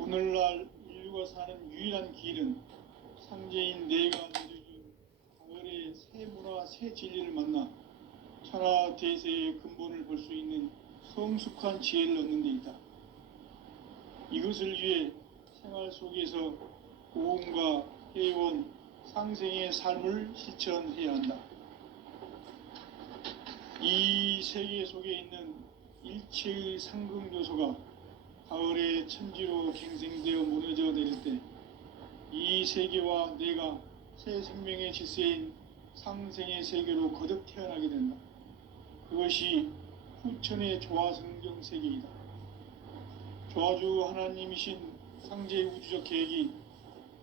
오늘날 인류가 사는 유일한 길은 상제인 내가 내려준 가을의 새 문화, 새 진리를 만나 천하 대세의 근본을 볼 수 있는 성숙한 지혜를 얻는 데 있다. 이것을 위해 생활 속에서 고음과 회원, 상생의 삶을 실천해야 한다. 이 세계 속에 있는 일체의 상극 요소가 가을의 천지로 갱생되어 무너져 내릴 때 이 세계와 내가 새 생명의 질서인 상생의 세계로 거듭 태어나게 된다. 그것이 후천의 조화성경 세계이다. 조화주 하나님이신 상제의 우주적 계획이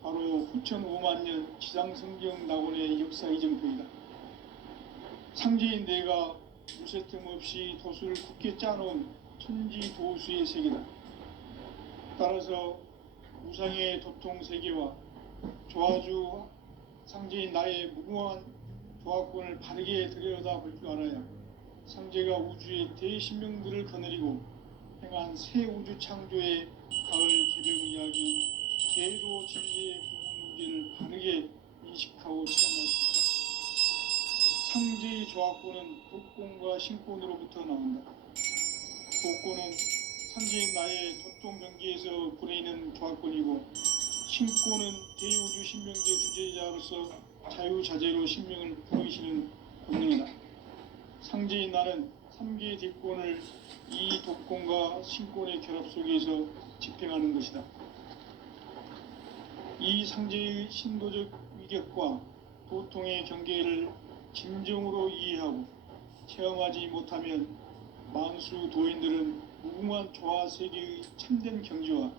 바로 후천 5만 년 지상성경 낙원의 역사 이정표이다. 상제인 내가 무쇠틈 없이 도수를 굳게 짜놓은 천지도수의 세계다. 따라서 우상의 도통 세계와 조화주 상제인 나의 무궁한 조화권을 바르게 들여다볼 줄 알아야 상제가 우주의 대신명들을 거느리고 행한 새 우주 창조의 가을 개벽 이야기, 제도 진리의 궁극 문제를 바르게 인식하고 체험할 수 있다. 상제의 조화권은 독권과 신권으로부터 나온다. 독권은 상제인 나의 도통 경계에서 불어있는 조화권이고, 신권은 대우주 신명계 주제자로서 자유자재로 신명을 부르시는 권능이다. 상제인 나는 3개의 대권을 이 독권과 신권의 결합 속에서 집행하는 것이다. 이 상제의 신도적 위격과 도통의 경계를 진정으로 이해하고 체험하지 못하면 만수 도인들은 무궁한 조화 세계의 참된 경지와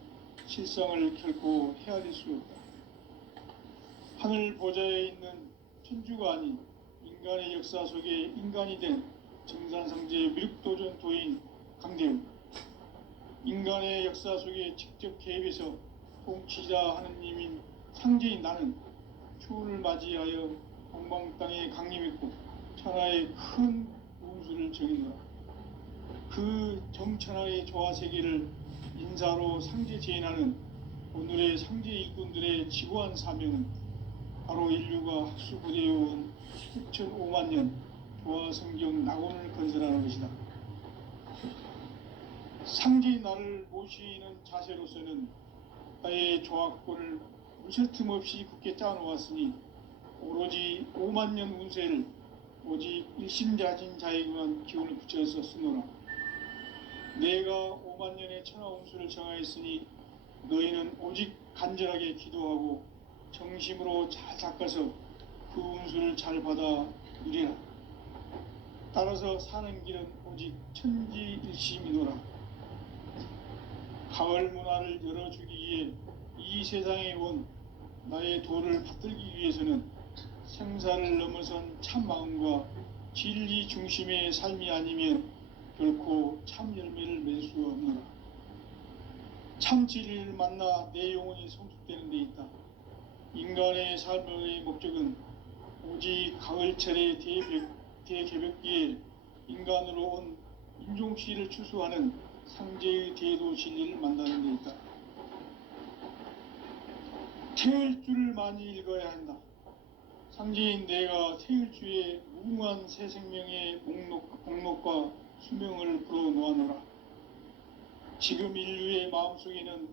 실상을 결코 헤아릴 수 없다. 하늘 보좌에 있는 천주가 아닌 인간의 역사 속에 인간이 된 정산상제의 미륵도전 도인 강대우, 인간의 역사 속에 직접 개입해서 통치자 하느님인 상제인 나는 추운을 맞이하여 동방 땅에 강림했고 천하의 큰 운수를 정했노라. 그 정천하의 조화세계를 인사로 상제 제인하는 오늘의 상제 일꾼들의 지고한 사명은 바로 인류가 학수고대해온 6,5만 년 조화성경 낙원을 건설하는 것이다. 상제인 나를 모시는 자세로서는 나의 조화권을 무쇠틈 없이 굳게 짜놓았으니 오로지 5만 년 운세를 오직 일심자진 자에게만 기운을 붙여서 쓰노라. 내가 5만 년의 천하 운수를 정하였으니 너희는 오직 간절하게 기도하고 정심으로 잘 닦아서 그 운수를 잘 받아 누리라. 따라서 사는 길은 오직 천지일심이노라. 가을 문화를 열어주기 위해 이 세상에 온 나의 도를 받들기 위해서는 생사를 넘어선 참 마음과 진리 중심의 삶이 아니면 결코 참 열매를 맺을 수 없노라. 참 진리를 만나 내 영혼이 성숙되는 데 있다. 인간의 삶의 목적은 오직 가을철의 대개벽기에 인간으로 온 인종씨를 추수하는 상제의 대도 진리를 만나는 데 있다. 태을 줄을 많이 읽어야 한다. 상제인 내가 태을주의 무궁한 새 생명의 목록과 수명을 불어놓아노라. 지금 인류의 마음속에는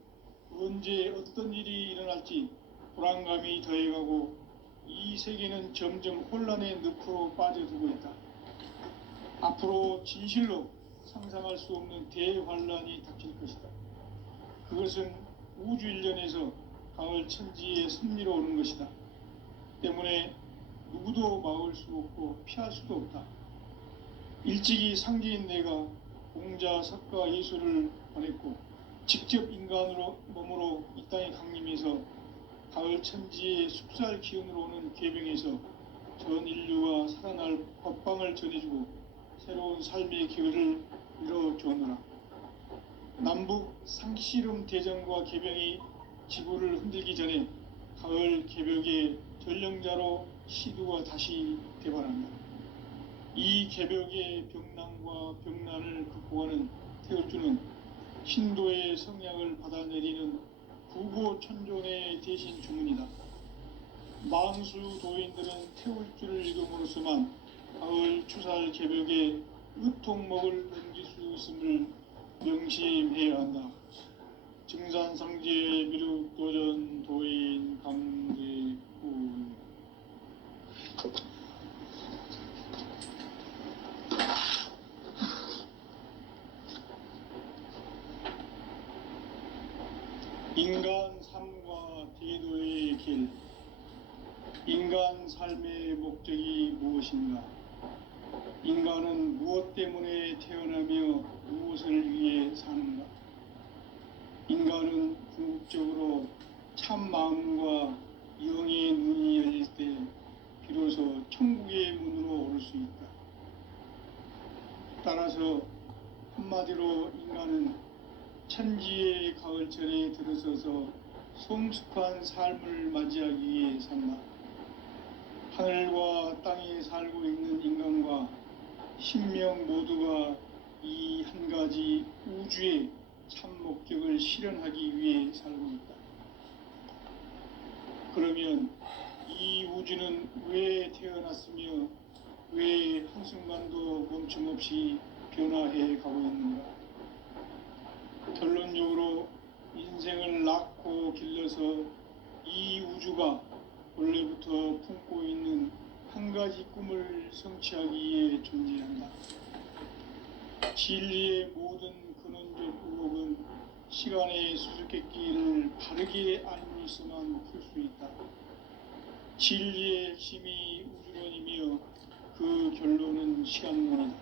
언제 어떤 일이 일어날지 불안감이 더해가고 이 세계는 점점 혼란의 늪으로 빠져들고 있다. 앞으로 진실로 상상할 수 없는 대환란이 닥칠 것이다. 그것은 우주 일련에서 가을 천지의 섭리로 오는 것이다. 때문에 누구도 막을 수 없고 피할 수도 없다. 일찍이 상제인 내가 공자, 석가, 예수를 보냈고 직접 인간으로 몸으로 이 땅에 강림해서 가을 천지의 숲살 기운으로 오는 계명에서 전 인류가 살아날 법방을 전해주고 새로운 삶의 기회를 이뤄주었노라. 남북 상씨름 대전과 계병이 지구를 흔들기 전에 가을 개벽의 전령자로 시두가 다시 대발한다. 이 개벽의 병난과 병난을 극복하는 태을주는 신도의 성향을 받아내리는 구고천존의 대신 주문이다. 망수 도인들은 태울 줄을 읽음으로써만 가을 추살 개벽에 으통목을 넘길 수 있음을 명심해야 한다. 증산상제 미륵도전 도인 강대구. 인간 삶과 대도의 길. 인간 삶의 목적이 무엇인가? 인간은 무엇 때문에 태어나며 무엇을 위해 사는가? 인간은 궁극적으로 참 마음과 영의 눈이 열릴 때 비로소 천국의 문으로 오를 수 있다. 따라서 한마디로 인간은 천지의 가을철에 들어서서 성숙한 삶을 맞이하기 위해 산다. 하늘과 땅에 살고 있는 인간과 신명 모두가 이 한 가지 우주의 참 목적을 실현하기 위해 살고 있다. 그러면 이 우주는 왜 태어났으며 왜 한순간도 멈춤없이 변화해 가고 있는가? 결론적으로 인생을 낳고 길러서 이 우주가 원래부터 품고 있는 한 가지 꿈을 성취하기 위해 존재한다. 진리의 모든 근원적 의혹은 시간의 수수께끼를 바르게 알므로서만 풀 수 있다. 진리의 핵심이 우주론이며 그 결론은 시간론이다.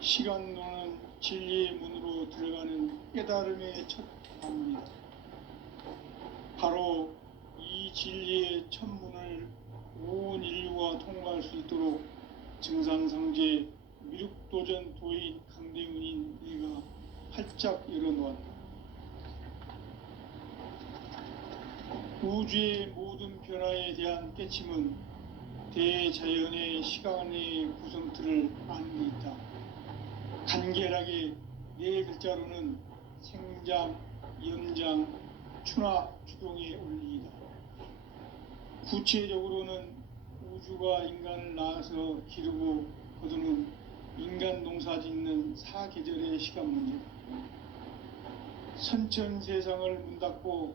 시간론은 진리의 문으로 들어가는 깨달음의 첫 관문이다. 바로 이 진리의 첫 문을 온 인류가 통과할 수 있도록 증산상제 미륵도전 도인 강대훈인 내가 활짝 열어놓았다. 우주의 모든 변화에 대한 깨침은 대자연의 시간의 구성틀을 아는 데 있다. 간결하게 네 글자로는 생장, 연장, 추나 추동의 원리이다. 구체적으로는 우주가 인간을 낳아서 기르고 거두는 인간 농사 짓는 사계절의 시간 문제다. 선천 세상을 문 닫고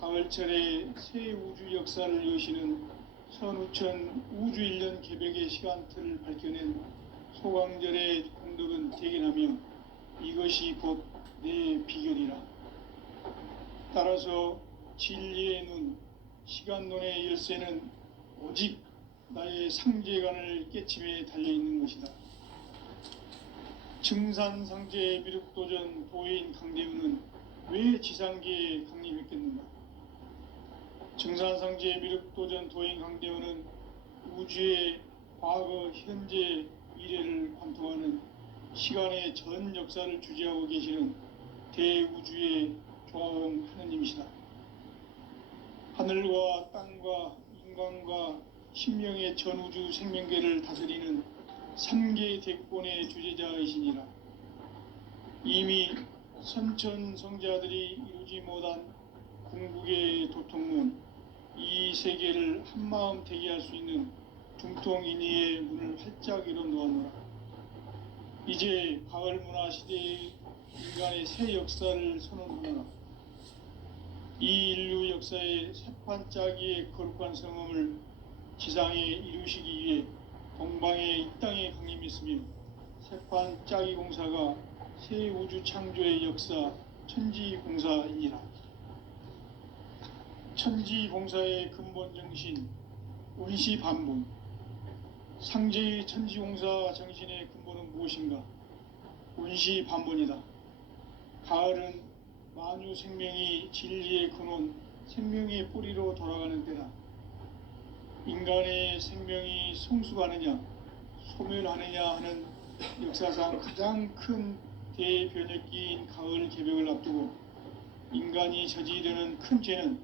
가을철에 새 우주 역사를 여시는 선우천 우주 1년 개벽의 시간틀을 밝혀낸 소강절의 공덕은 대견하며 이것이 곧 내 비결이라. 따라서 진리의 눈, 시간론의 열쇠는 오직 나의 상제관을 깨침에 달려있는 것이다. 증산상제 미륵도전 도인 강대훈은 왜 지상계에 강림했겠는가? 증산상제 미륵도전 도인 강대훈은 우주의 과거, 현재, 미래를 관통하는 시간의 전 역사를 주재하고 계시는 대우주의 조화원 하느님이시다. 하늘과 땅과 인간과 신명의 전우주 생명계를 다스리는 3개 대권의 주제자이시니라. 이미 선천성자들이 이루지 못한 궁극의 도통문, 이 세계를 한마음 대기할 수 있는 중통인의의 문을 활짝 열어놓았노라. 이제 가을 문화 시대의 인간의 새 역사를 선언하노라. 이 인류 역사의 새판짜기의 거룩한 성음을 지상에 이루시기 위해 동방의 이 땅에 강림했으며 새판짜기 공사가 새 우주 창조의 역사 천지공사이니라. 천지공사의 근본 정신 운시반분. 상제의 천지공사 정신의 근본은 무엇인가? 운시반분이다. 가을은 만유 생명이 진리의 근원, 생명의 뿌리로 돌아가는 때다. 인간의 생명이 성숙하느냐, 소멸하느냐 하는 역사상 가장 큰 대변혁기인 가을 개벽을 앞두고 인간이 저지르는 큰 죄는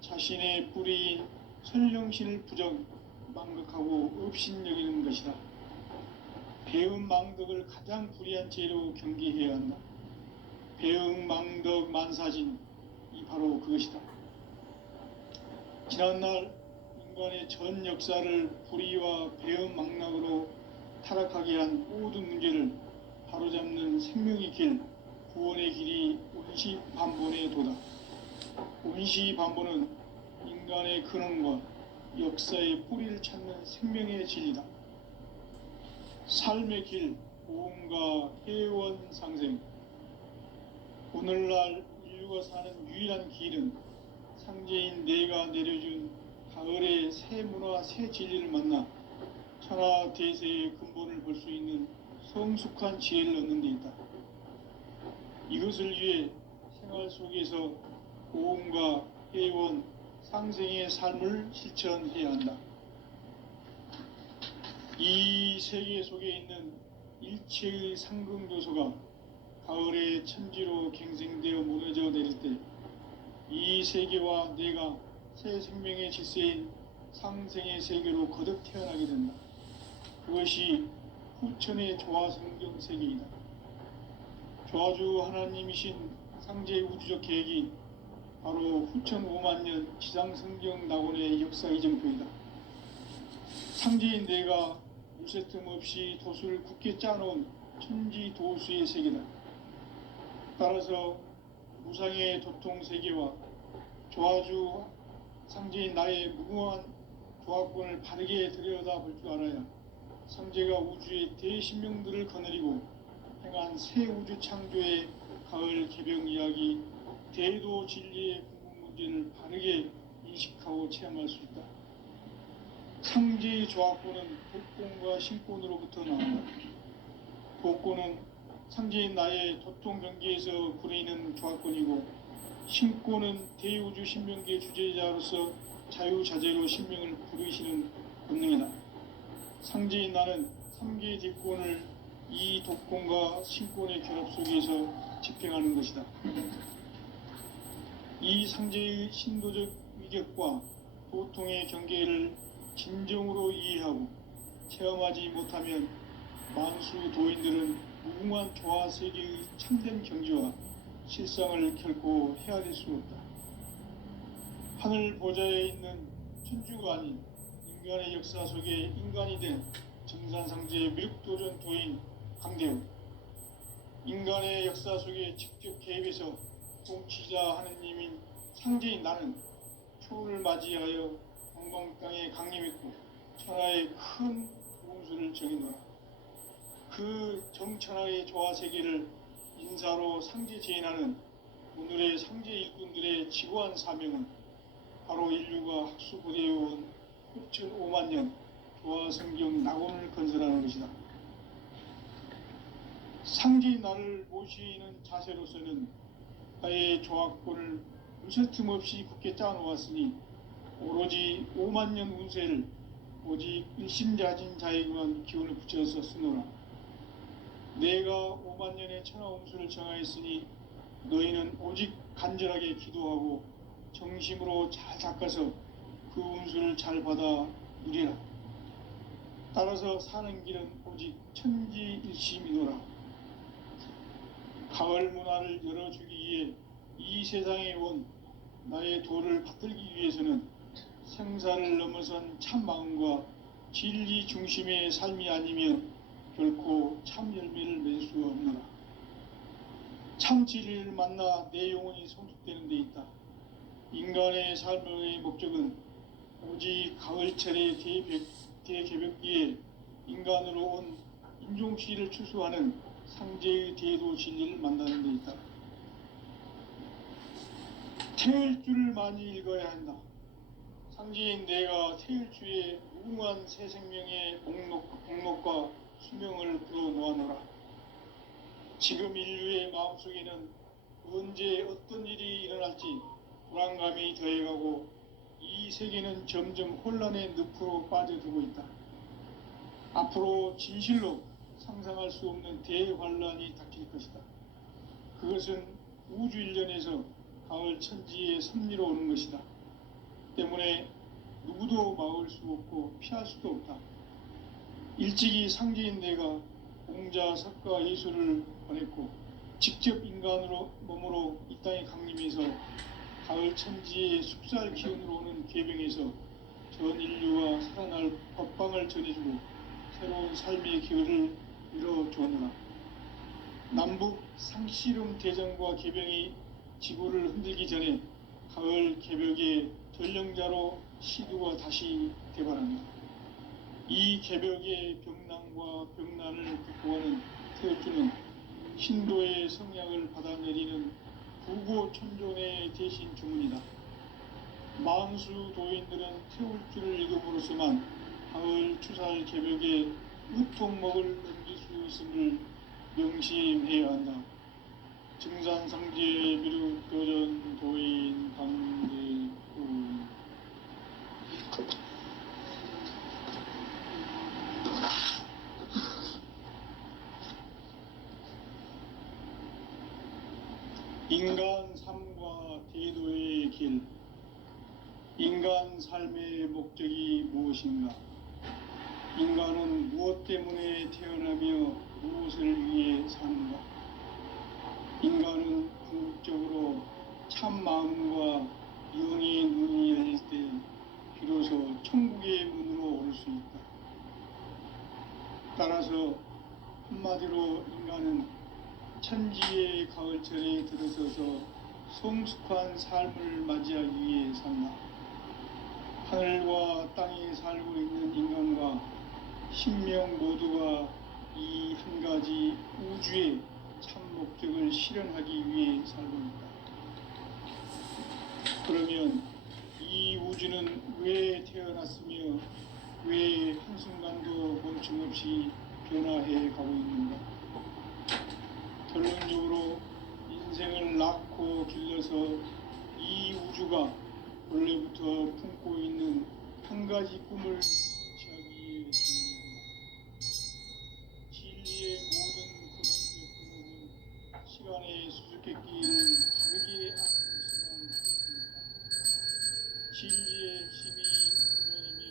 자신의 뿌리인 선령신을 부정, 망극하고 업신여기는 것이다. 배음 망덕을 가장 불의한 죄로 경계해야 한다. 배음 망덕 만사진, 이 바로 그것이다. 지난날 인간의 전 역사를 불의와 배은망락으로 타락하게 한 모든 문제를 바로잡는 생명의 길, 구원의 길이 온시반본의 도다. 온시반본은 인간의 근원과 역사의 뿌리를 찾는 생명의 진리다. 삶의 길, 보험과 회원 상생. 오늘날 인류가 사는 유일한 길은 상제인 내가 내려준 가을의 새 문화, 새 진리를 만나 천하 대세의 근본을 볼 수 있는 성숙한 지혜를 얻는 데 있다. 이것을 위해 생활 속에서 보험과 회원, 상생의 삶을 실천해야 한다. 이 세계 속에 있는 일체의 상승조소가 가을의 천지로 갱생되어 무너져 내릴 때 이 세계와 내가 새 생명의 질서인 상생의 세계로 거듭 태어나게 된다. 그것이 후천의 조화성경 세계이다. 조화주 하나님이신 상제의 우주적 계획이 바로 후천 5만 년 지상성경 낙원의 역사 이정표이다. 상제인 내가 무쇠틈 없이 도수를 굳게 짜놓은 천지 도수의 세계다. 따라서 무상의 도통 세계와 조화주 상제인 나의 무궁한 조화권을 바르게 들여다볼 줄 알아야 상제가 우주의 대신명들을 거느리고 행한 새 우주 창조의 가을 개병 이야기, 대도 진리의 궁극 문제를 바르게 인식하고 체험할 수 있다. 상제의 조화권은 복권과 신권으로부터 나온다. 복권은 상제인 나의 도통 경계에서 부리는 조화권이고, 신권은 대우주 신명기의 주제자로서 자유자재로 신명을 부르시는 본능이다. 상제인 나는 3개의 뒷권을 이 독권과 신권의 결합 속에서 집행하는 것이다. 이 상제의 신도적 위격과 도통의 경계를 진정으로 이해하고 체험하지 못하면 만수 도인들은 무궁한 조화 세계의 참된 경지와 실상을 결코 헤아릴 수 없다. 하늘 보좌에 있는 천주가 아닌 인간의 역사 속에 인간이 된 정산상제의 미륵도전 도인 강대우, 인간의 역사 속에 직접 개입해서 통치자 하느님인 상제인 나는 초를 맞이하여 동방 땅에 강림했고 천하의 큰 공수를 정해놓아. 그 정천하의 조화 세계를 인사로 상제 제인하는 오늘의 상제 일꾼들의 지고한 사명은 바로 인류가 학수고대해온 후천 5만 년 조화 성경 낙원을 건설하는 것이다. 상제인 나를 모시는 자세로서는 나의 조화권을 무쇠틈 없이 굳게 짜놓았으니 오로지 5만 년 운세를 오직 일심자진 자에게만 기운을 붙여서 쓰노라. 내가 5만 년의 천하 운수를 정하였으니 너희는 오직 간절하게 기도하고 정심으로 잘 닦아서 그 운수를 잘 받아 누리라. 따라서 사는 길은 오직 천지일심이노라. 가을 문화를 열어주기 위해 이 세상에 온 나의 도를 받들기 위해서는 생사를 넘어선 참 마음과 진리 중심의 삶이 아니면 결코 참 열매를 맺을 수 없노라. 참 진리를 만나 내 영혼이 성숙되는 데 있다. 인간의 삶의 목적은 오직 가을철의 대개벽기에 인간으로 온 인종씨를 추수하는 상제의 대도 진리를 만나는 데 있다. 태일주를 많이 읽어야 한다. 상제인 내가 태일주의 무궁한 새 생명의 목록과 수명을 풀어놓아노라. 지금 인류의 마음속에는 언제 어떤 일이 일어날지 불안감이 더해가고 이 세계는 점점 혼란의 늪으로 빠져들고 있다. 앞으로 진실로 상상할 수 없는 대환란이 닥칠 것이다. 그것은 우주 일련에서 가을 천지의 섭리로 오는 것이다. 때문에 누구도 막을 수 없고 피할 수도 없다. 일찍이 상제인 내가 공자, 석가, 예수를 보냈고 직접 인간으로 몸으로 이 땅에 강림해서 가을 천지의 숙살 기운으로 오는 계병에서 전 인류가 살아날 법방을 전해주고 새로운 삶의 기회를 열어주었노라. 남북 상씨름 대전과 계병이 지구를 흔들기 전에 가을 개벽의 전령자로 시두가 다시 개발합니다. 이 개벽의 병난과 병난을 극복하는 태울주는 신도의 성약을 받아내리는 부고천존의 대신 주문이다. 만수 도인들은 태울주를 읽음으로써만 가을 추살 개벽의 으통목을 넘길 수 있음을 명심해야 한다. 증산상제 미륵도전 도인 강대구 인간 삶과 대도의 길. 인간 삶의 목적이 무엇인가? 인간은 무엇 때문에 태어나며 무엇을 위해 사는가? 인간은 궁극적으로 참 마음과 영의 눈이 열릴 때 비로소 천국의 문으로 올 수 있다. 따라서 한마디로 인간은 천지의 가을철에 들어서서 성숙한 삶을 맞이하기 위해 산다. 하늘과 땅에 살고 있는 인간과 신명 모두가 이 한 가지 우주의 참 목적을 실현하기 위해 살고 있다. 그러면 이 우주는 왜 태어났으며 왜 한순간도 멈춤없이 변화해 가고 있는가? 결론적으로 인생을 낳고 길러서 이 우주가 원래부터 품고 있는 한 가지 꿈을 성취하기 위해 준비합니다. 진리의 모든 근원적 근원은 시간의 수수께끼를 바르게 안고 있어만 좋습니다. 진리의 핵심이 근원이며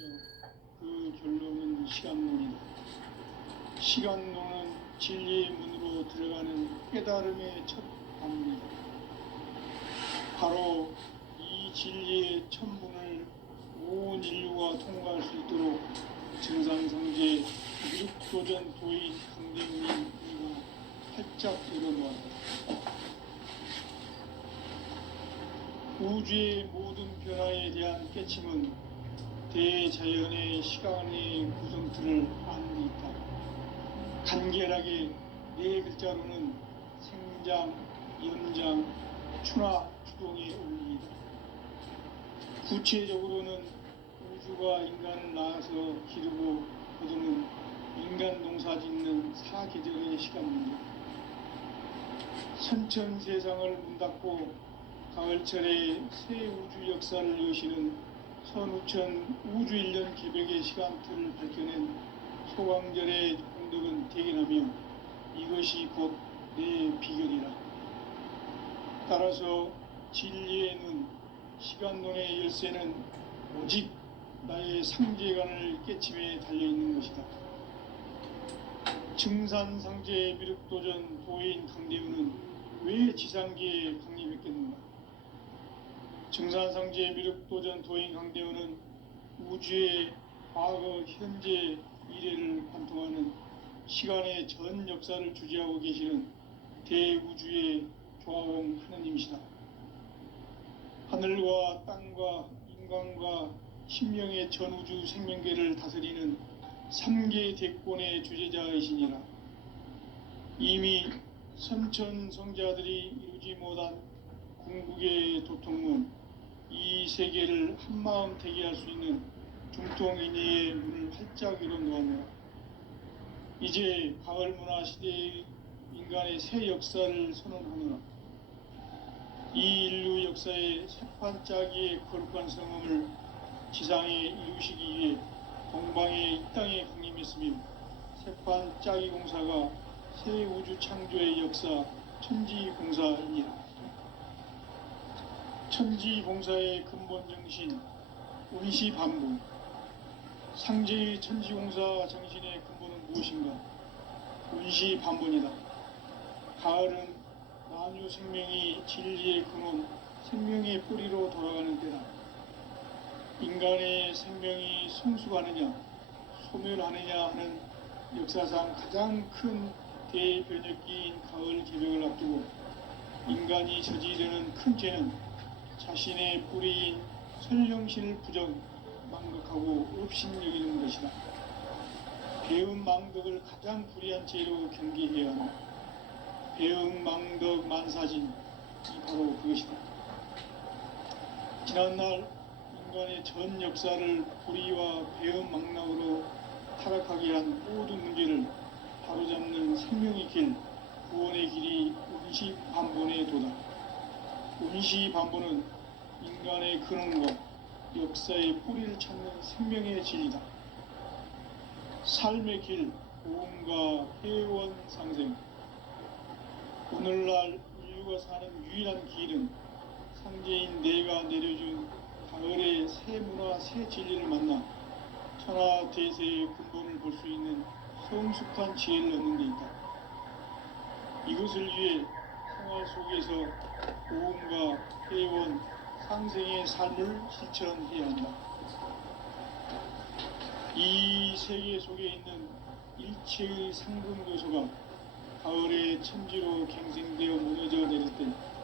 그 결론은 시간론이다. 시간론은 진리의 문으로 들어가는 깨달음의 첫 방문이다. 바로 이 진리의 천문을 온 인류가 통과할 수 있도록 증산상제 미륵도전 도인 강대우님과 활짝 열어놓았다. 우주의 모든 변화에 대한 깨침은 대자연의 시간의 구성틀을 아는 데 있다. 간결하게 네 글자로는 생장, 연장, 추나 추동의 원리이다. 구체적으로는 우주가 인간을 낳아서 기르고 거두는 인간 농사 짓는 사계절의 시간입니다. 선천 세상을 문 닫고 가을철에 새 우주 역사를 여시는 선우천 우주 1년 개벽의 시간틀을 밝혀낸 소광절의 공덕은 대견하며 이것이 곧 내 비결이라. 따라서 진리의 눈, 시간론의 열쇠는 오직 나의 상제관을 깨침에 달려있는 것이다. 증산상제 미륵도전 도인 강대우는 왜 지상계에 강림했겠는가? 증산상제 미륵도전 도인 강대우는 우주의 과거, 현재, 미래를 관통하는 시간의 전 역사를 주재하고 계시는 대우주의 조화공 하느님이시다. 하늘과 땅과 인간과 신명의 전우주 생명계를 다스리는 3계 대권의 주재자이시니라. 이미 선천 성자들이 이루지 못한 궁극의 도통문, 이 세계를 한마음 되게 할 수 있는 중통인의의 문을 활짝 열어놓았노라. 이제 가을 문화 시대의 인간의 새 역사를 선언하노라. 이 인류 역사의 새판짜기의 거룩한 성음을 지상에 이루시기 위해 동방의 이 땅에 강림했으며 새판짜기 공사가 새 우주 창조의 역사 천지공사이니라. 천지공사의 근본 정신 운시반복. 상제의 천지공사 정신의 근본은 무엇인가? 운시반본이다. 가을은 만유 생명이 진리의 근원 생명의 뿌리로 돌아가는 때다. 인간의 생명이 성숙하느냐 소멸하느냐 하는 역사상 가장 큰 대변혁기인 가을 개벽을 앞두고 인간이 저지르는 큰 죄는 자신의 뿌리인 선령신을 망각하고 업신여기는 것이다. 배은망덕을 가장 불의한 죄로 경계해야 한다. 배은망덕 만사진이 바로 그것이다. 지난날 인간의 전 역사를 불의와 배은망락으로 타락하게 한 모든 문제를 바로잡는 생명의 길, 구원의 길이 운시반본의 도다. 운시반본은 인간의 근원과 역사의 뿌리를 찾는 생명의 진리다. 삶의 길, 보험과 회원 상생. 오늘날 인류가 사는 유일한 길은 상제인 내가 내려준 가을의 새 문화, 새 진리를 만나 천하 대세의 근본을 볼 수 있는 성숙한 지혜를 얻는 데 있다. 이것을 위해 생활 속에서 보험과 회원, 상생의 삶을 실천해야 한다. 이 세계 속에 있는 일체의 상금 요소가 가을의 천지로 갱생되어 무너져 내릴 때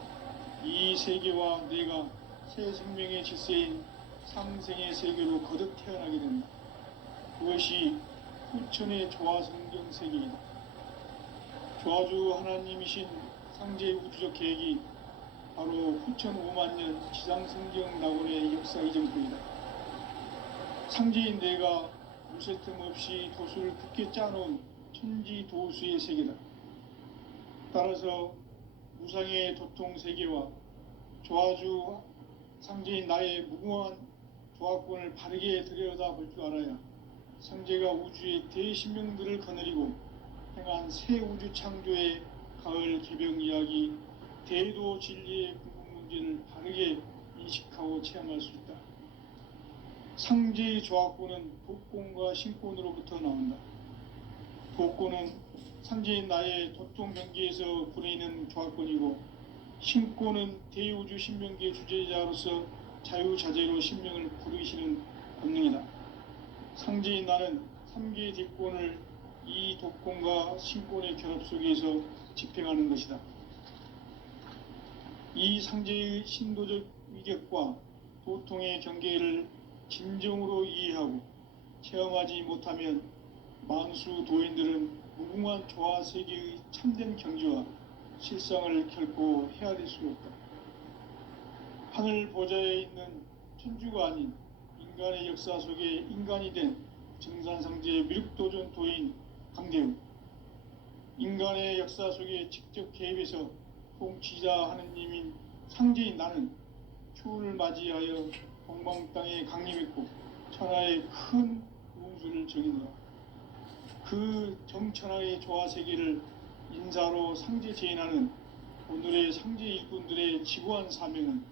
이 세계와 내가 새 생명의 질서인 상생의 세계로 거듭 태어나게 된다. 그것이 후천의 조화성경 세계이다. 조화주 하나님이신 상제 우주적 계획이 바로 후천 5만년 지상성경 낙원의 역사 이전부이다. 상제인 내가 무쇠틈 없이 도수를 굳게 짜놓은 천지 도수의 세계다. 따라서 무상의 도통 세계와 조화주 상제인 나의 무궁한 조화권을 바르게 들여다볼 줄 알아야 상제가 우주의 대신명들을 거느리고 행한 새 우주 창조의 가을 개벽 이야기, 대도 진리의 궁극 문제를 바르게 인식하고 체험할 수 있다. 상제의 조화권은 도권과 신권으로부터 나온다. 도권은 상제인 나의 도통 경계에서 부르이는 조화권이고, 신권은 대우주 신명기의 주제자로서 자유자재로 신명을 부르시는 권능이다. 상제인 나는 3개의 뒷권을 이 도권과 신권의 결합 속에서 집행하는 것이다. 이 상제의 신도적 위격과 도통의 경계를 진정으로 이해하고 체험하지 못하면 만수 도인들은 무궁한 조화 세계의 참된 경지와 실상을 결코 헤아릴 수 없다. 하늘 보좌에 있는 천주가 아닌 인간의 역사 속에 인간이 된 정산상제의 미륵도전 도인 강대우, 인간의 역사 속에 직접 개입해서 통치자 하느님인 상제인 나는 추운을 맞이하여 동방 땅에 강림했고 천하의 큰 운수를 정의노라. 그 정천하의 조화 세계를 인사로 상제 재현하는 오늘의 상제 일꾼들의 지구한 사명은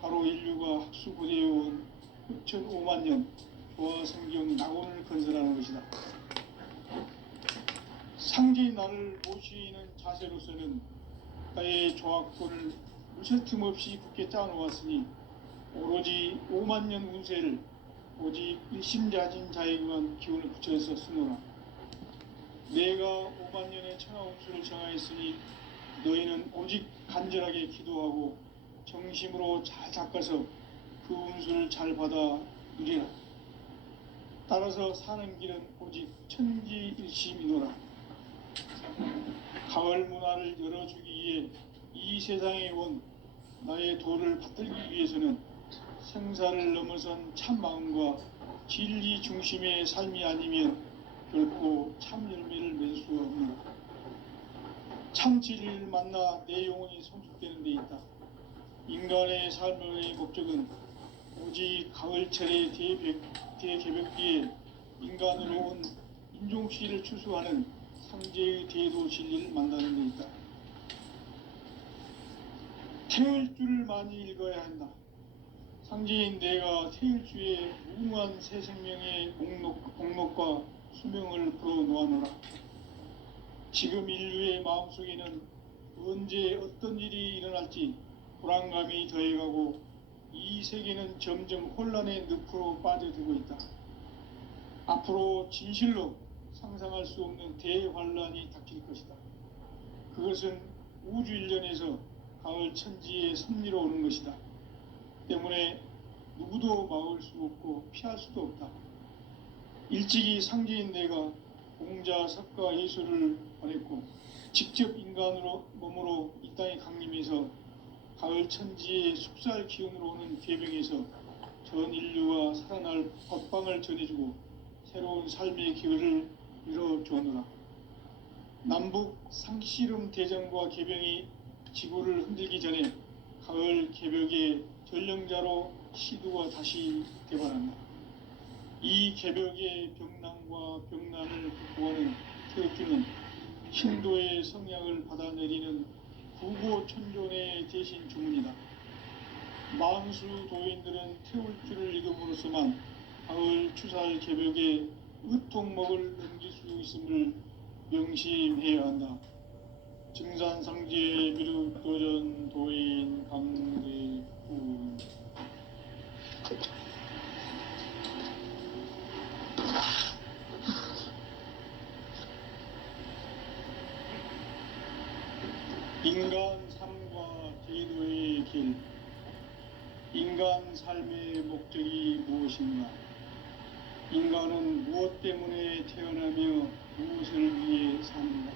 바로 인류가 학수고대해온 후천 5만년 조화성경 낙원을 건설하는 것이다. 상제인 나를 모시는 자세로서는 나의 조화권을 무쇠틈 없이 굳게 짜놓았으니 오로지 5만년 운세를 오직 일심자진 자에게만 기운을 붙여서 쓰노라. 내가 5만년의 천하 운수를 정하였으니 너희는 오직 간절하게 기도하고 정심으로 잘 닦아서 그 운수를 잘 받아 누리라. 따라서 사는 길은 오직 천지일심이노라. 가을 문화를 열어주기 위해 이 세상에 온 나의 도를 받들기 위해서는 생사를 넘어선 참 마음과 진리 중심의 삶이 아니면 결코 참 열매를 맺을 수가 없노라. 참 진리를 만나 내 영혼이 성숙되는 데 있다. 인간의 삶의 목적은 오직 가을철의 대개벽 뒤에 인간으로 온 인종씨를 추수하는 상제의 대도 진리를 만나는 데 있다. 태일주를 많이 읽어야 한다. 상제인 내가 태일주의 무궁한 새 생명의 목록과 수명을 풀어놓아노라. 지금 인류의 마음속에는 언제 어떤 일이 일어날지 불안감이 더해가고 이 세계는 점점 혼란의 늪으로 빠져들고 있다. 앞으로 진실로 상상할 수 없는 대환란이 닥칠 것이다. 그것은 우주 일련에서 가을 천지의 섭리로 오는 것이다. 때문에 누구도 막을 수 없고 피할 수도 없다. 일찍이 상제인 내가 공자, 석가, 예수를 보냈고 직접 인간으로 몸으로 이 땅에 강림해서 가을 천지의 숙살 기운으로 오는 계병에서 전 인류가 살아날 법방을 전해주고 새로운 삶의 기회를 이뤄주었노라. 남북 상씨름 대전과 계병이 지구를 흔들기 전에 가을 개벽의 전령자로 시두가 다시 개발한다. 이 개벽의 병난과 병난을 극복하는 태극기는 신도의 성향을 받아내리는 구고천존의 대신 주문이다. 만수 도인들은 태울 줄을 읽음으로써만 가을 추살 개벽의 으통목을 넘길 수 있음을 명심해야 한다. 증산상제 미륵도전 도인 강대훈. 인간 삶과 제도의 길. 인간 삶의 목적이 무엇인가? 인간은 무엇 때문에 태어나며 무엇을 위해 삽니다.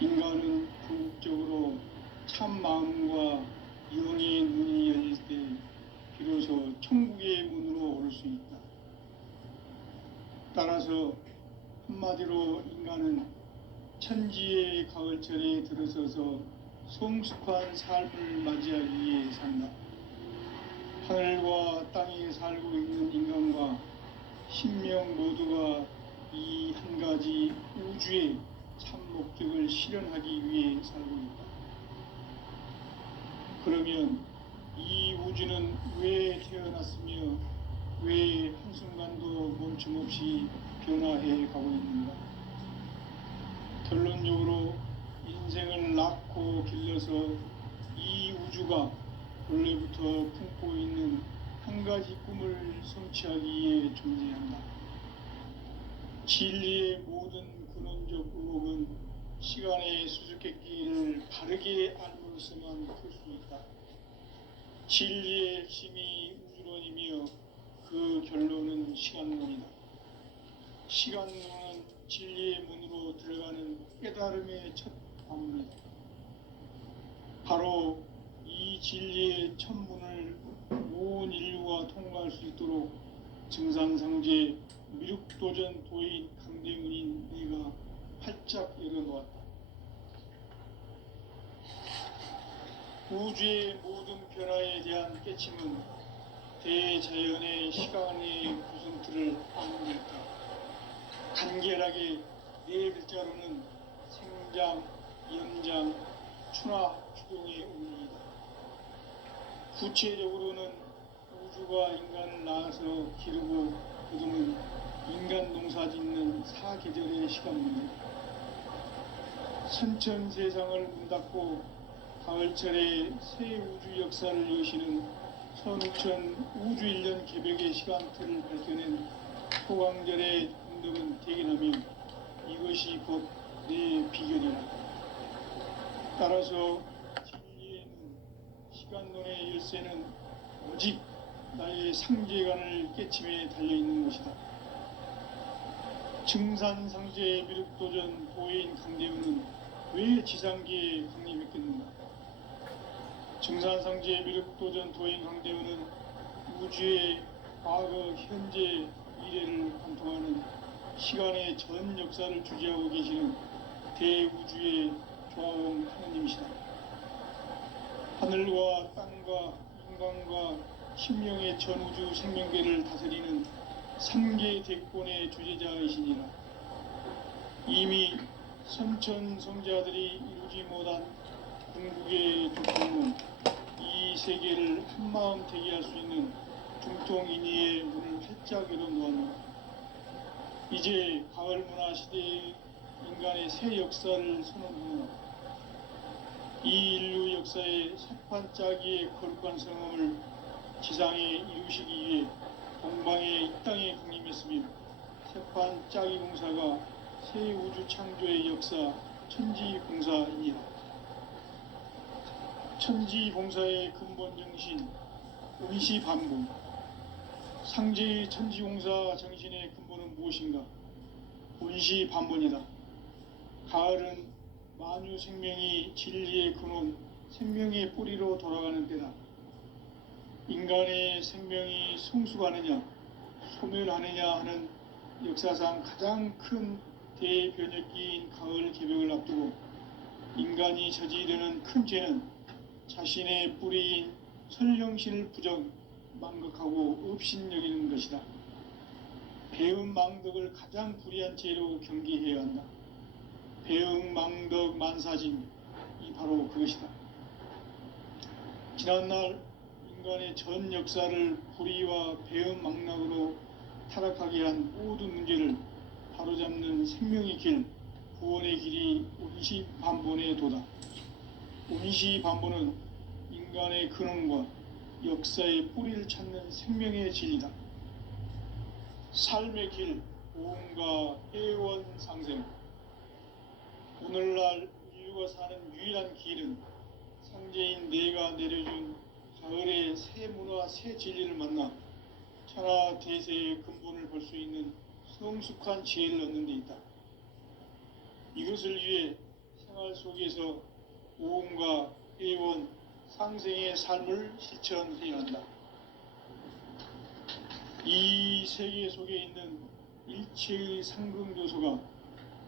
인간은 궁극적으로 참 마음과 영의 눈이 열릴 때 비로소 천국의 문으로 오를 수 있다. 따라서 한마디로 인간은 천지의 가을철에 들어서서 성숙한 삶을 맞이하기 위해 산다. 하늘과 땅에 살고 있는 인간과 신명 모두가 이 한 가지 우주의 참 목적을 실현하기 위해 살고 있다. 그러면 이 우주는 왜 태어났으며 왜 한순간도 멈춤없이 변화해 가고 있는가? 결론적으로 인생을 낳고 길러서 이 우주가 원래부터 품고 있는 한 가지 꿈을 성취하기 위해 존재한다. 진리의 모든 근원적 의혹은 시간의 수수께끼를 바르게 알므로서만 풀 수 있다. 진리의 핵심이 우주론이며 그 결론은 시간론이다. 시간론은 진리의 문으로 들어가는 깨달음의 첫 관문이다. 바로 이 진리의 첫 문을 온 인류가 통과할 수 있도록 증산상제 미륵도전 도인 강대문인 내가 활짝 열어놓았다. 우주의 모든 변화에 대한 깨침은 대자연의 시간의 구성틀을 아우른다. 간결하게 네 글자로는 생장, 연장, 추나, 추동의 의미이다. 구체적으로는 우주가 인간을 낳아서 기르고 거두는 인간 농사 짓는 사계절의 시간입니다. 선천 세상을 문 닫고 가을철에 새 우주 역사를 여시는 선우천 우주일년 개벽의 시간틀을 밝혀낸 호광절의 운동은 대견하며 이것이 곧 내 비결이라. 따라서 진리의 눈, 시간론의 열쇠는 오직 나의 상제관을 깨침에 달려있는 것이다. 증산상제 미륵도전 도인 강대훈은 왜 지상계에 강림했겠는가? 증산상제 미륵도전 도인 강대훈은 우주의 과거, 현재, 미래를 관통하는 시간의 전 역사를 주재하고 계시는 대우주의 조화원 하느님이시다. 하늘과 땅과 인간과 심령의 전우주 생명계를 다스리는 삼계 대권의 주제자이시니라. 이미 선천 성자들이 이루지 못한 궁극의 조건은 이 세계를 한마음 되게 할 수 있는 중통인의의 문을 활짝 열어놓았노라. 이제 가을 문화 시대의 인간의 새 역사를 선언하노라. 이 인류 역사의 새판짜기의 거룩한 성험을 지상에 이루시기 위해 동방의 이 땅에 강림했으며 새판짜기 공사가 새 우주 창조의 역사 천지봉사이니라. 천지봉사의 근본 정신 운시반복. 상제의 천지공사 정신의 근본은 무엇인가? 운시반복이다. 가을은 만유 생명이 진리의 근원, 생명의 뿌리로 돌아가는 때다. 인간의 생명이 성숙하느냐, 소멸하느냐 하는 역사상 가장 큰 대변혁기인 가을 개벽을 앞두고 인간이 저지르는 큰 죄는 자신의 뿌리인 선령신을 부정, 망극하고 업신여기는 것이다. 배음 망덕을 가장 불의한 죄로 경계해야 한다. 배음 망덕 만사진이 바로 그것이다. 지난날 인간의 전 역사를 불의와 배음 망락으로 타락하게 한 모든 문제를 바로잡는 생명의 길, 구원의 길이 운시반본의 도다. 운시반본은 인간의 근원과 역사의 뿌리를 찾는 생명의 진리다. 삶의 길, 보험과 애원상생. 오늘날 인류가 사는 유일한 길은 상제인 내가 내려준 가을의 새 문화, 새 진리를 만나 천하 대세의 근본을 볼 수 있는 성숙한 지혜를 얻는 데 있다. 이것을 위해 생활 속에서 보험과 애원, 상생의 삶을 실천해야 한다. 이 세계 속에 있는 일체의 상극 요소가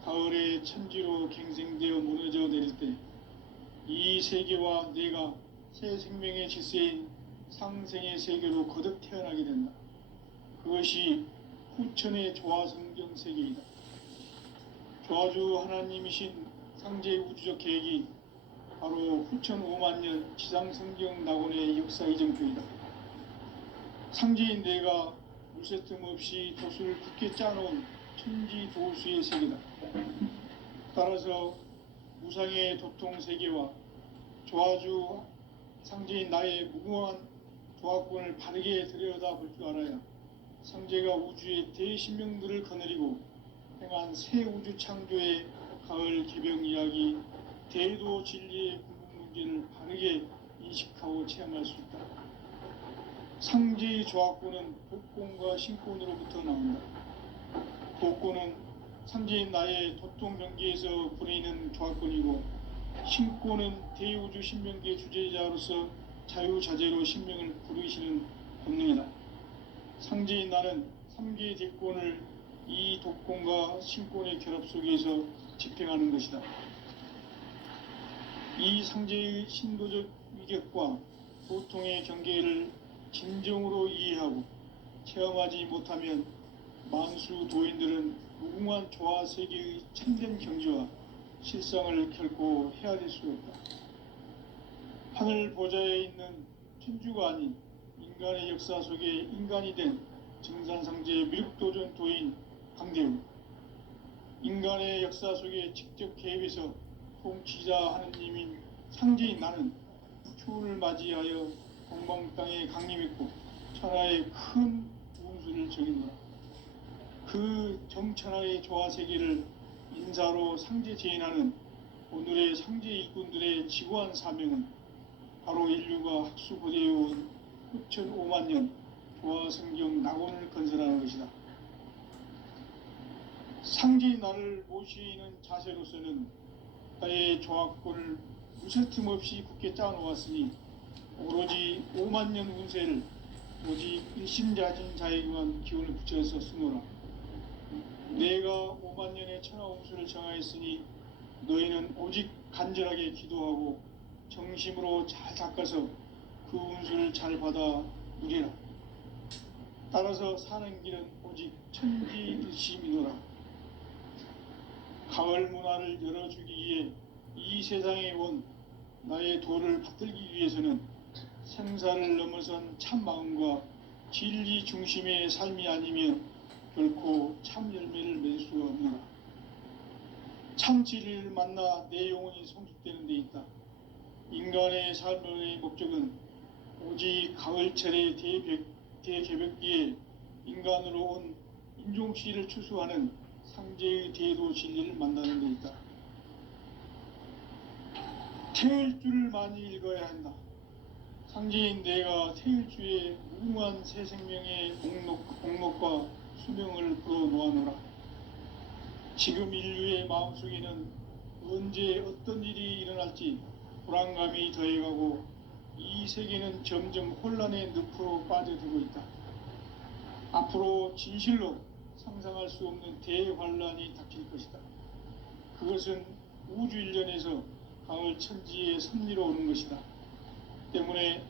가을의 천지로 갱생되어 무너져 내릴 때 이 세계와 내가 새 생명의 질서인 상생의 세계로 거듭 태어나게 된다. 그것이 후천의 조화성경 세계이다. 조화주 하나님이신 상제의 우주적 계획이 바로 후천 5만년 지상성경 낙원의 역사 이정표이다. 상제인 내가 물새 틈 없이 도수를 굳게 짜놓은 천지도수의 세계다. 따라서 무상의 도통세계와 조화주 상제인 나의 무궁한 조화권을 바르게 들여다볼 줄 알아야 상제가 우주의 대신명들을 거느리고 행한 새 우주 창조의 가을 개벽 이야기, 대도 진리의 궁극 문제를 바르게 인식하고 체험할 수 있다. 상제의 조화권은 복권과 신권으로부터 나온다. 복권은 상제인 나의 도통 경계에서 부리는 조화권이고, 신권은 대우주 신명기의 주제자로서 자유자재로 신명을 부르시는 본능이다. 상제인 나는 3개의 대권을 이 독권과 신권의 결합 속에서 집행하는 것이다. 이 상제의 신도적 위격과 보통의 경계를 진정으로 이해하고 체험하지 못하면 만수 도인들은 무궁한 조화 세계의 참된 경지와 실상을 결코 헤아릴 수 없다. 하늘 보좌에 있는 천주가 아닌 인간의 역사 속에 인간이 된 증산상제의 미륵도전 도인 강대우, 인간의 역사 속에 직접 개입해서 통치자 하느님인 상제인 나는 초를 맞이하여 동방 땅에 강림했고 천하의 큰 운수를 적이노라. 그 정천하의 조화세계를 인사로 상제 제인하는 오늘의 상제 일꾼들의 지구한 사명은 바로 인류가 학수고대해온 후천 5만년 조화성경 낙원을 건설하는 것이다. 상제인 나를 모시는 자세로서는 나의 조화권을 무쇠틈 없이 굳게 짜놓았으니 오로지 5만년 운세를 오직 일심자진 자에게만 기운을 붙여서 쓰노라. 내가 5만년의 천하 운수를 정하였으니 너희는 오직 간절하게 기도하고 정심으로 잘 닦아서 그 운수를 잘 받아 누리라. 따라서 사는 길은 오직 천지일심이노라. 가을 문화를 열어주기 위해 이 세상에 온 나의 도를 받들기 위해서는 생사를 넘어선 참 마음과 진리 중심의 삶이 아니면 결코 참 열매를 맺을 수가 없노라. 참 진리를 만나 내 영혼이 성숙되는 데 있다. 인간의 삶의 목적은 오직 가을철의 대개벽기에 인간으로 온 인종씨를 추수하는 상제의 대도 진리를 만나는 데 있다. 태일주를 많이 읽어야 한다. 상제인 내가 태일주의 무궁한 새 생명의 목록과 수명을 풀어놓아노라. 지금 인류의 마음속에는 언제 어떤 일이 일어날지 불안감이 더해가고 이 세계는 점점 혼란의 늪으로 빠져들고 있다. 앞으로 진실로 상상할 수 없는 대환란이 닥칠 것이다. 그것은 우주 일련에서 가을 천지의 섭리로 오는 것이다. 때문에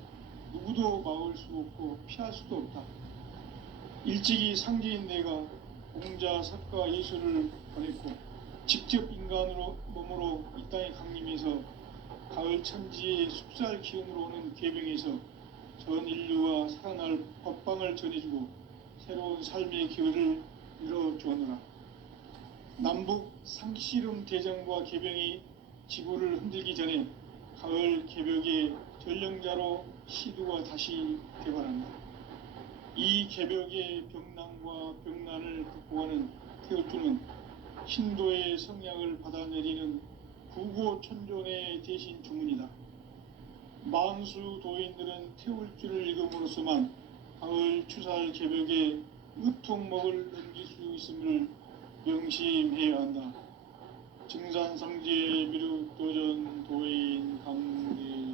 누구도 막을 수 없고 피할 수도 없다. 일찍이 상제인 내가 공자, 석가, 예수를 보냈고 직접 인간으로 몸으로 이 땅에 강림해서 가을 천지의 숲살 기운으로 오는 계병에서 전 인류와 살아날 법방을 전해주고 새로운 삶의 기회를 이뤄주었노라. 남북 상씨름 대전과 계병이 지구를 흔들기 전에 가을 개벽의 전령자로 시두가 다시 되관한다. 이 개벽의 병난과 병난을 극복하는 태울주는 신도의 성약을 받아내리는 구고천존의 대신 주문이다. 만수 도인들은 태울주를 읽음으로써만 가을 추살 개벽의 으통목을 넘길 수 있음을 명심해야 한다. 증산상제 미륵도전 도인 강대훈.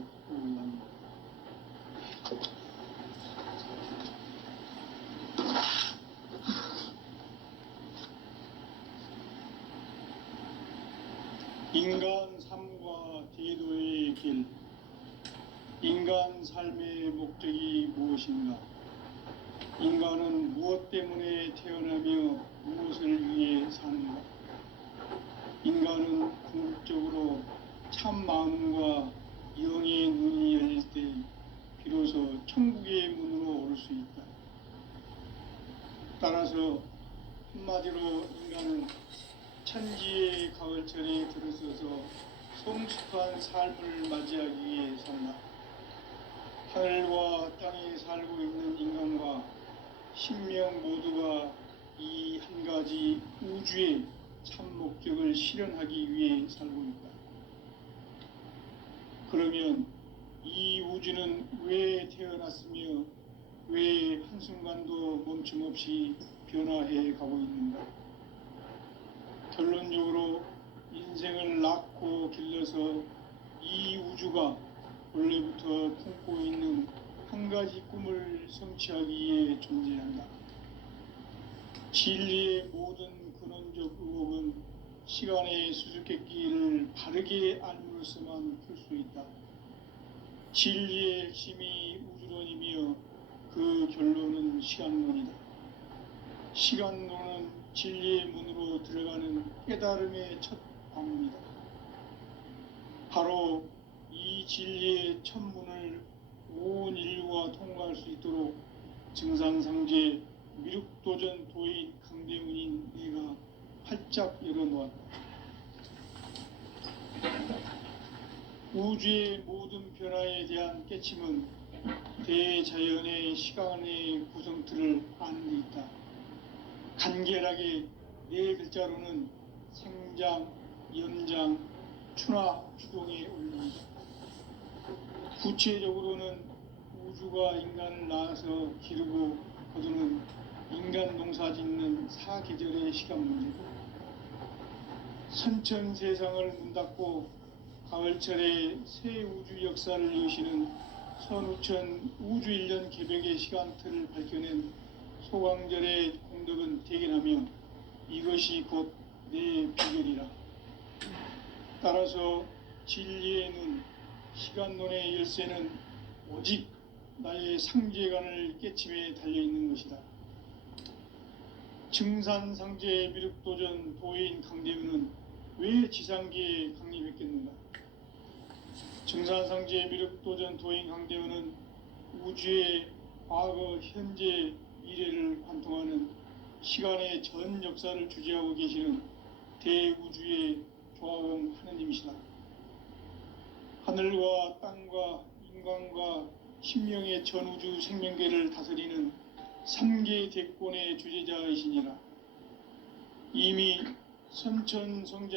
인간 삶과 대도의 길. 인간 삶의 목적이 무엇인가? 인간은 무엇 때문에 태어나며 무엇을 위해 사는가? 인간은 궁극적으로 참 마음과 영의 눈이 열릴 때 비로소 천국의 문으로 오를 수 있다. 따라서 한마디로 인간은 천지의 가을철에 들어서서 성숙한 삶을 맞이하기 위해 산다. 하늘과 땅에 살고 있는 인간과 신명 모두가 이 한 가지 우주의 참 목적을 실현하기 위해 살고 있다. 그러면 이 우주는 왜 태어났으며 왜 한순간도 멈춤없이 변화해 가고 있는가? 결론적으로 인생을 낳고 길러서 이 우주가 원래부터 품고 있는 한 가지 꿈을 성취하기 위해 존재한다. 진리의 모든 근원적 의혹은 시간의 수수께끼를 바르게 알므로서만 풀 수 있다. 진리의 핵심이 우주론이며 그 결론은 시간론이다. 시간론은 진리의 문으로 들어가는 깨달음의 첫 방문이다. 바로 이 진리의 첫 문을 온 인류가 통과할 수 있도록 증산상제 미륵도전 도인 강대훈인 내가 활짝 열어놓았다. 우주의 모든 변화에 대한 깨침은 대자연의 시간의 구성틀을 아는 데 있다. 간결하게 네 글자로는 생장, 연장, 추나 추동에 올립니다. 구체적으로는 우주가 인간을 낳아서 기르고 거두는 인간 농사 짓는 사계절의 시간 문제고, 선천 세상을 문 닫고 가을철에 새 우주 역사를 여시는 선우천 우주 일년 개벽의 시간틀을 밝혀낸 소광절의 공덕은 대견하며 이것이 곧 내 비결이라. 따라서 진리의 눈, 시간론의 열쇠는 오직 나의 상제관을 깨침에 달려있는 것이다. 증산상제 미륵도전 도인 강대훈은 왜 지상계에 강림했겠는가? 증산상제 미륵도전 도인 강대훈은 우주의 과거, 현재, 미래를 관통하는 시간의 전 역사를 주재하고 계시는 대우주의 조화원 하느님이시다. 하늘과 땅과 인간과 신명의 전우주 생명계를 다스리는 삼계 대권의 주재자이시니라. 이미 선천성자